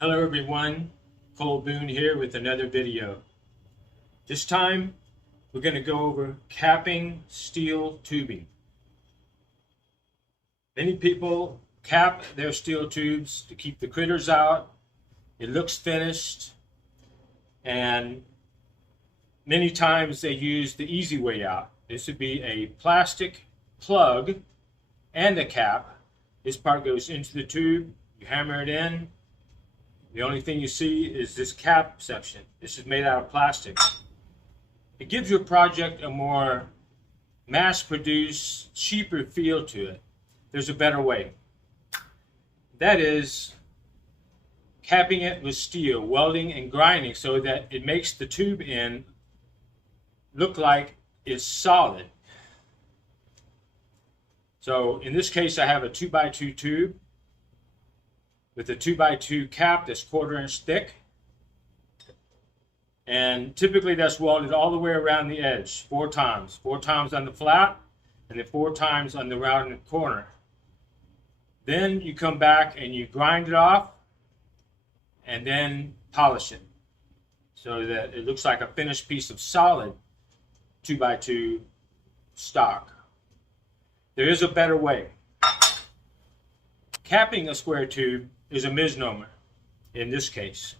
Hello everyone, Cole Boone here with another video. This time we're going to go over capping steel tubing. Many people cap their steel tubes to keep the critters out. It looks finished, and many times they use the easy way out. This would be a plastic plug and a cap. This part goes into the tube, you hammer it in. The only thing you see is this cap section. This is made out of plastic. It gives your project a more mass-produced, cheaper feel to it. There's a better way. That is capping it with steel, welding and grinding so that it makes the tube end look like it's solid. So in this case, I have a 2x2 tube with a 2x2 cap that's 1/4 inch thick. And typically that's welded all the way around the edge, 4 times. 4 times on the flat, and then 4 times on the rounded corner. Then you come back and you grind it off, and then polish it, so that it looks like a finished piece of solid 2x2 stock. There is a better way. Capping a square tube is a misnomer in this case.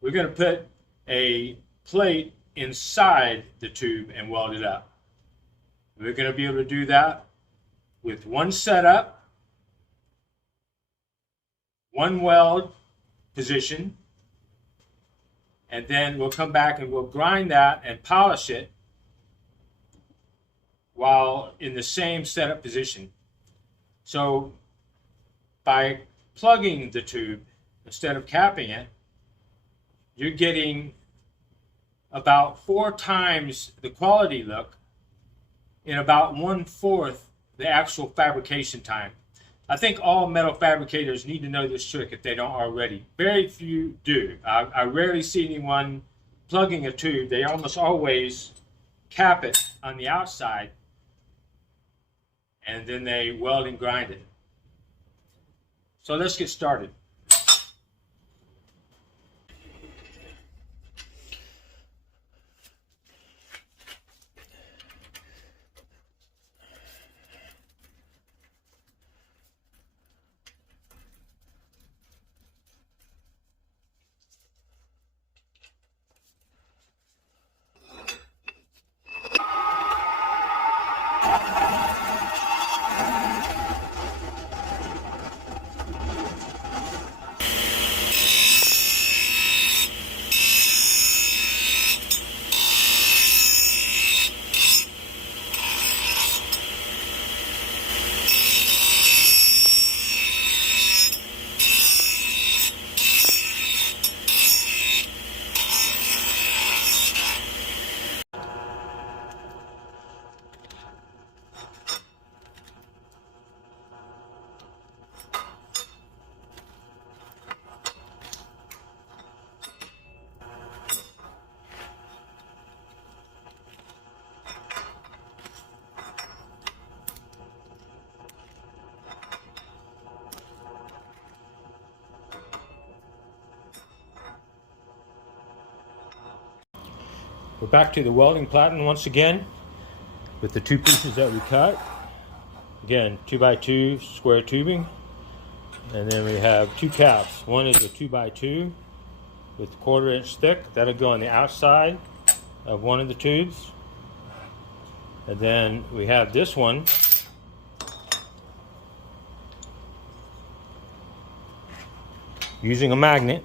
We're going to put a plate inside the tube and weld it up. We're going to be able to do that with one setup, one weld position, and then we'll come back and we'll grind that and polish it while in the same setup position. So by plugging the tube instead of capping it, you're getting about 4 times the quality look in about 1/4 the actual fabrication time. I think all metal fabricators need to know this trick if they don't already. Very few do. I rarely see anyone plugging a tube. They almost always cap it on the outside and then they weld and grind it. So let's get started. We're back to the welding platen once again with the 2 pieces that we cut. Again, 2x2 square tubing. And then we have 2 caps. One is a 2x2 with 1/4 inch thick. That'll go on the outside of one of the tubes. And then we have this one using a magnet.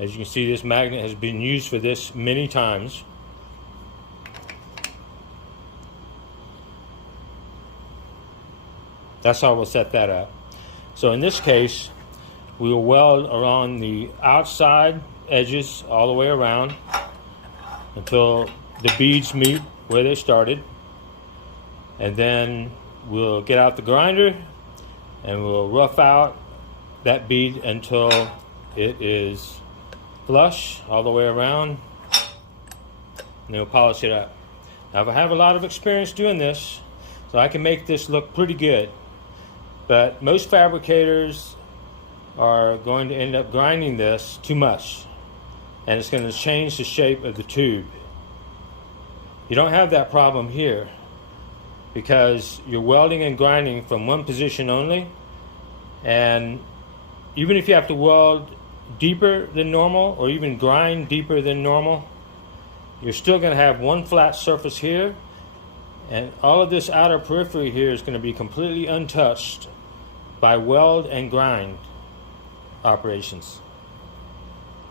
As you can see, this magnet has been used for this many times. That's how we'll set that up. So in this case, we will weld around the outside edges all the way around until the beads meet where they started. And then we'll get out the grinder and we'll rough out that bead until it is flush all the way around, and then we'll polish it up. Now, I have a lot of experience doing this, so I can make this look pretty good. But most fabricators are going to end up grinding this too much, and it's going to change the shape of the tube. You don't have that problem here because you're welding and grinding from one position only, and even if you have to weld deeper than normal or even grind deeper than normal, you're still going to have one flat surface here, and all of this outer periphery here is going to be completely untouched by weld and grind operations.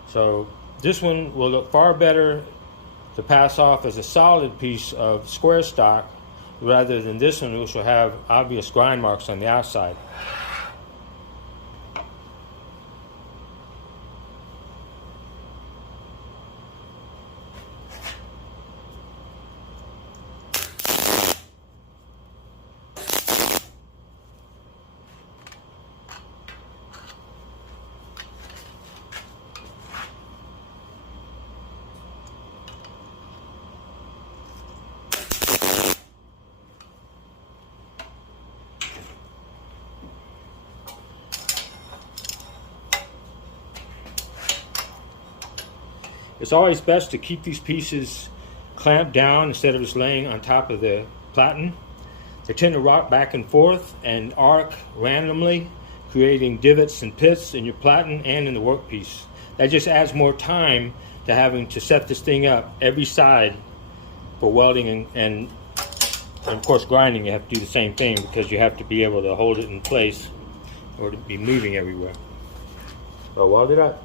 So this one will look far better to pass off as a solid piece of square stock rather than this one, which will have obvious grind marks on the outside. It's always best to keep these pieces clamped down instead of just laying on top of the platen. They tend to rock back and forth and arc randomly, creating divots and pits in your platen and in the workpiece. That just adds more time to having to set this thing up every side for welding and of course grinding. You have to do the same thing because you have to be able to hold it in place or to be moving everywhere. So weld it up.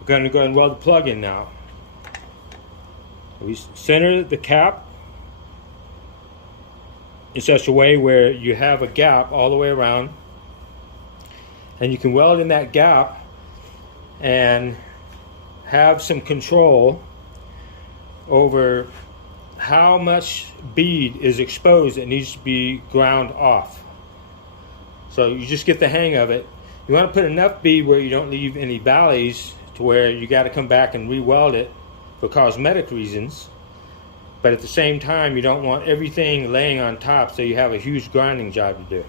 We're going to go and weld the plug in now. We center the cap in such a way where you have a gap all the way around, and you can weld in that gap and have some control over how much bead is exposed that needs to be ground off. So you just get the hang of it. You want to put enough bead where you don't leave any valleys to where you got to come back and re-weld it for cosmetic reasons, but at the same time you don't want everything laying on top so you have a huge grinding job to do.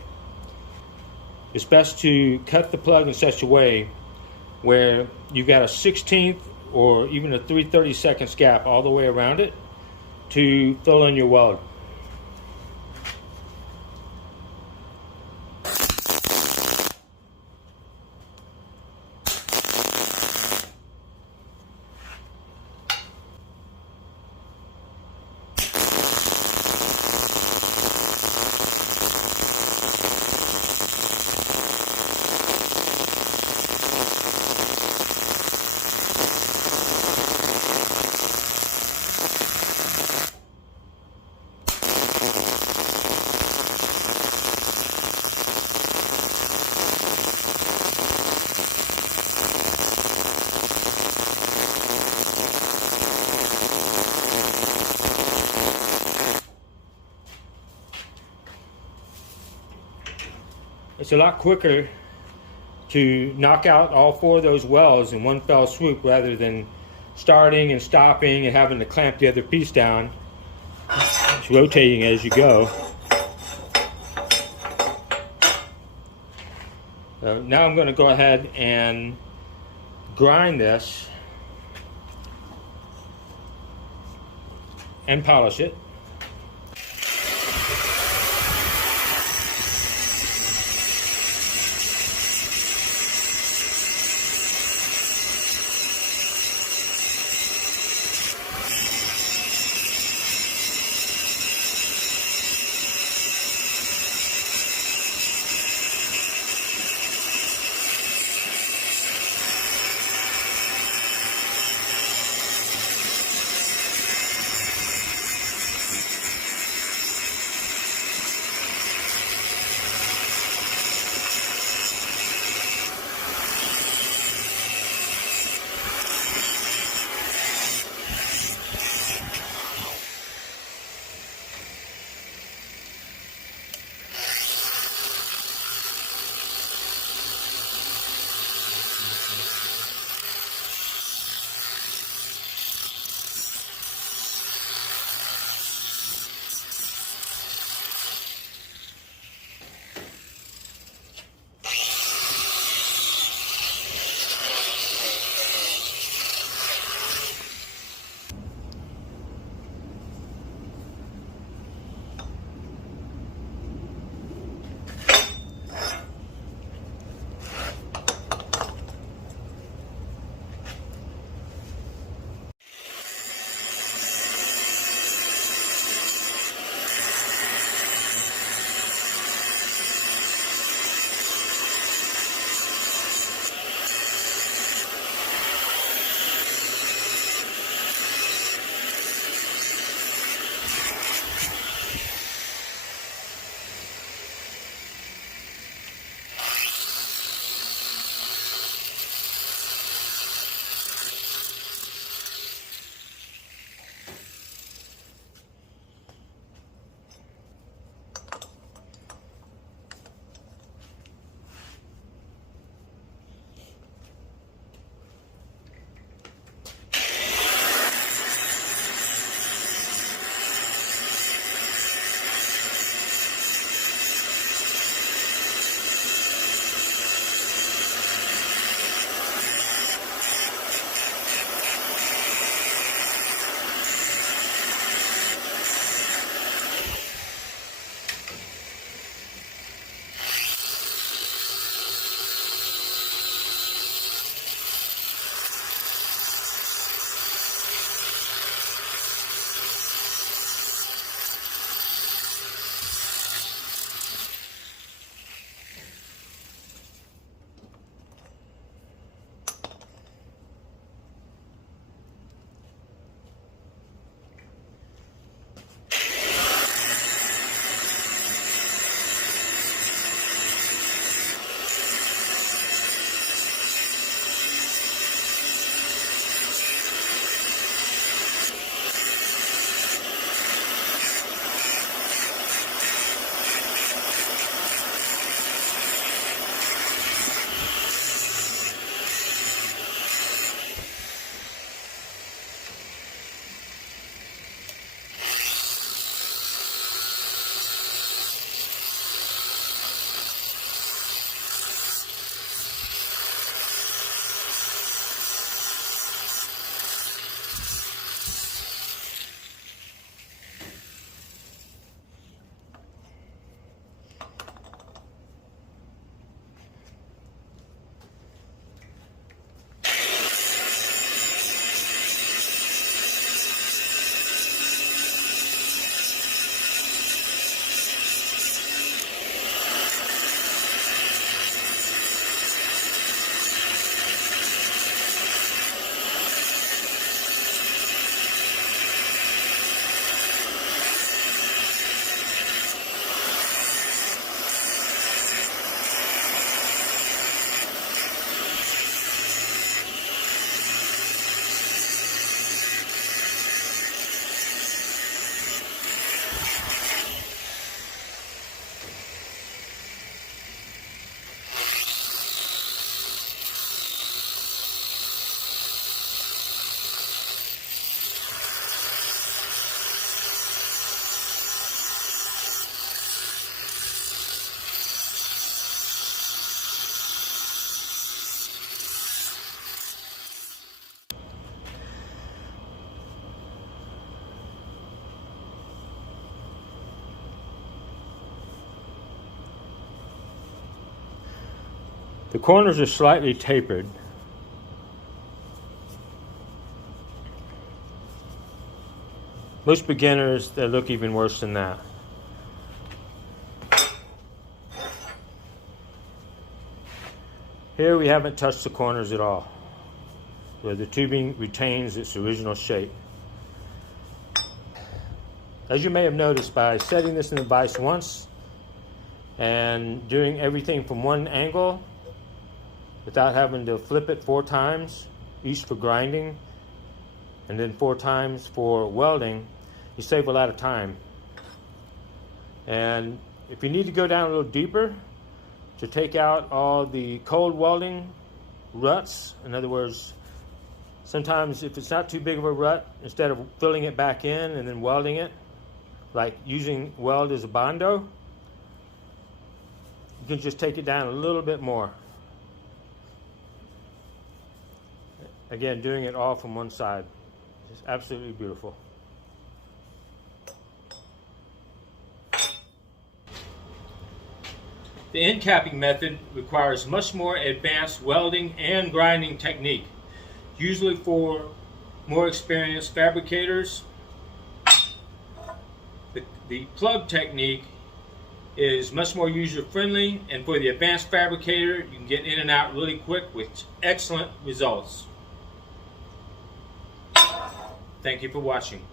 It's best to cut the plug in such a way where you've got a 1/16 or even a 3/32 gap all the way around it to fill in your weld. It's a lot quicker to knock out all 4 of those welds in one fell swoop rather than starting and stopping and having to clamp the other piece down. It's rotating as you go. Now I'm going to go ahead and grind this and polish it. The corners are slightly tapered. Most beginners, they look even worse than that. Here we haven't touched the corners at all, where the tubing retains its original shape. As you may have noticed, by setting this in the vise once and doing everything from one angle without having to flip it 4 times, each for grinding and then 4 times for welding, you save a lot of time. And if you need to go down a little deeper to take out all the cold welding ruts, in other words, sometimes if it's not too big of a rut, instead of filling it back in and then welding it, like using weld as a bondo, you can just take it down a little bit more. Again, doing it all from one side. It's absolutely beautiful. The end capping method requires much more advanced welding and grinding technique, usually for more experienced fabricators. The plug technique is much more user-friendly, and for the advanced fabricator, you can get in and out really quick with excellent results. Thank you for watching.